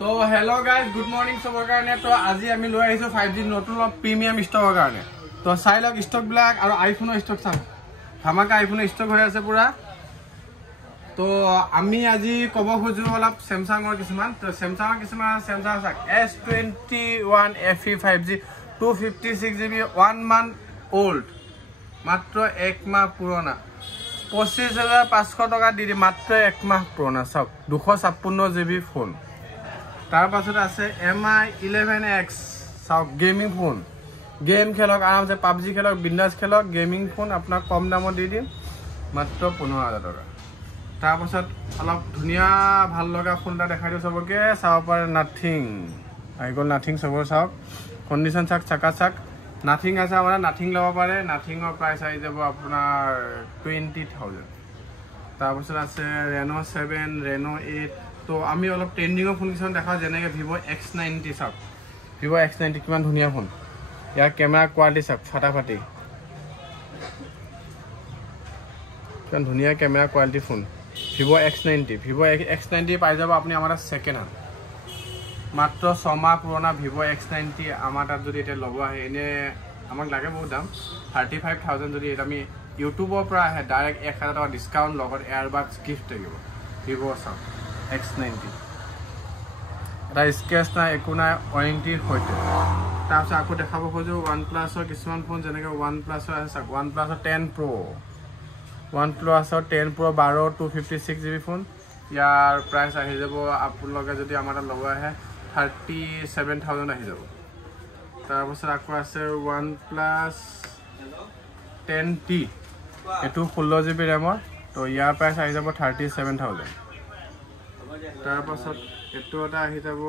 তো hello' guys good morning চবৰ কাৰণে তো আজি আমি লৈ আহিছোঁ 5G নতুন প্ৰিমিয়াম ষ্টকৰ কাৰণে তো চাই লওক ষ্টকবিলাক আৰু আইফোনৰ ষ্টক চাওক ধামাকা আইফোনৰ ষ্টক হৈ আছে পুৰা তো আমি আজি ক'ব খোজো অলপ চেমচাঙৰ কিছুমান তো চেমচাঙৰ কিছুমান চেমচাং চাওক S21 FE 5G 256GB 1 month old মাত্ৰ 1 মাহ পুৰণা 25,500 টকা দি মাত্ৰ 1 মাহ পুৰণা চাওক 256GB ফোন তাৰ পাছত আছে MI 11X চাওক গেমিং ফোন গেম খেলক আৰামসে PUBG খেলক বিন্দাস খেলক গেমিং ফোন আপোনাক কম দামত দি দিম মাত্ৰ 15,000 টকা তাৰ পাছত অলপ ধুনিয়া ভাল লগা ফোন এটা দেখাই দিও সবকে চাও পাৰ নাথিং আই গল নাথিং সবৰ চাওক কন্ডিশন চাক চাকা চাক নাথিং আছে আমাৰ নাথিং লব পাৰে নাথিংৰ প্ৰাইস আই যাব আপোনাৰ 20,000 তাৰ পাছত আছে Reno 7 Reno 8 তো আমি অলপ ট্ৰেন্ডিংৰ ফোন কিছন দেখা যেনেকে Vivo X90 চাওক Vivo X90 কিমান ধুনিয়া ফোন ইয়াৰ ক্যামেৰা কোৱালিটি চাওক ফাটাফাটি কিমান ধুনিয়া camera quality phone Vivo X90 পাই যাব আপুনি আমাৰ সেকেন্ড হ্যান্ড মাত্ৰ 6 মাহ পুৰণা Vivo X90 আমাৰ তাত যদি এটা লব আহে এনে আমাক লাগে বহুত দাম 35,000 যদি এটা আমি ইউটিউবৰ পৰা আহে ডাইৰেক্ট 1,000 টকা ডিসকাউন্ট লগত এয়াৰবাগস গিফট থাকিব Vivo চাওক X90 এটা স্কেচ না একো নাই ওয়ারেন্টি হইতে তাৰপিছত আকৌ দেখাব খোজো OnePlus-ৰ কিছুমান ফোন যেনেকৈ OnePlus-ৰ আছে OnePlus 10 Pro OnePlus 10 Pro 12 256GB phone ইয়াৰ প্ৰাইস আহি যাব আপোনালোকে যদি আমাৰ তাত লব আহে 37,000 আহি যাব তাৰপিছত আকৌ আছে OnePlus 10T এটো 16GB RAM তো ইয়াৰ প্ৰাইস আহি যাব 37,000 তাৰ পাছত এটো এটা আহি যাব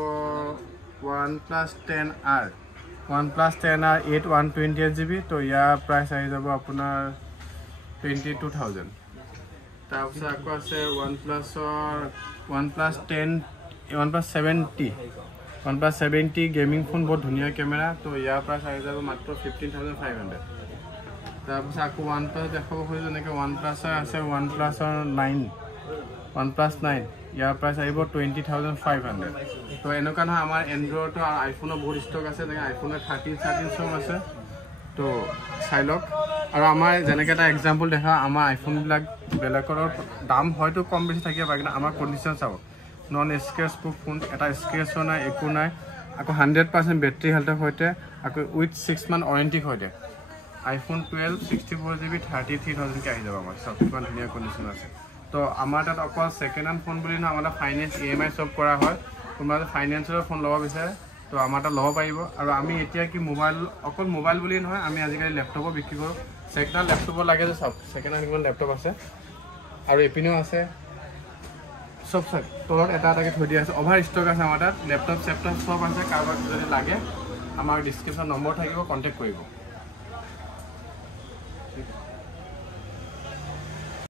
OnePlus 10R 8 128GB তো ইয়াৰ প্ৰাইস আহি যাব আপোনাৰ 22,000 তাৰ পাছত আকৌ আছে OnePlus 70 গেমিং ফোন বহুত ধুনিয়া ক্যামেৰা তো ইয়াৰ প্ৰাইস আহি যাব মাত্ৰ 15,500 তাৰ পাছত আকৌ OnePlus দেখাব খোজো যেনেকৈ OnePlus আছে OnePlus 9 ইয়াৰ প্ৰাইস আহিব 20,500 তো এনেকা না আমাৰ এন্ড্ৰইড আৰু আইফোনৰ বহুত ষ্টক আছে যেনে আইফোনৰ 13 সব আছে তো চাই লওক আৰু আমাৰ যেনেকৈ এটা এক্সাম্পল দেখা আমাৰ আইফোন বিলাক বেলেগৰ দাম হয়তো কম বেছি থাকিব পাৰে কিন্তু আমাৰ কন্ডিশন চাও নন স্ক্ৰেচ প্ৰুফ ফোন এটা স্ক্ৰেচ নাই একো নাই আকৌ 100% বেটাৰি হেলথৰ হৈতে আকৌ with 6 month warranty হৈতে iPhone 12 64GB 33,000 কে আহি যাব আমাৰ সব কিমান ধুনিয়া কন্ডিশন আছে তো আমাৰ তাত অকল সেকেন্ড হ্যান্ড ফোন বুলি না আমাৰ ফাইনান্স EMI সব কৰা হয় তোমৰা ফাইনান্সৰ ফোন লব বিচাৰে তো আমাৰ তাত লব পাৰিব আৰু আমি এতিয়া কি মোবাইল অকল মোবাইল বুলি নহয় আমি আজিকালি ল্যাপটপো বিক্ৰী কৰো সেকেন্ড হ্যান্ড ল্যাপটপ লাগে যে সব সেকেন্ড হ্যান্ড কিমান ল্যাপটপ আছে আৰু এপিনেও আছে সব তলত এটা এটাকে থৈ দিয়া আছে ওভাৰ ষ্টক আছে আমাৰ তাত ল্যাপটপ সেপটপ সব আছে কাৰোবাক যদি লাগে আমাৰ ডেসক্ৰিপশন নম্বৰ থাকিব কন্টাক্ট কৰিব ঠিক আছে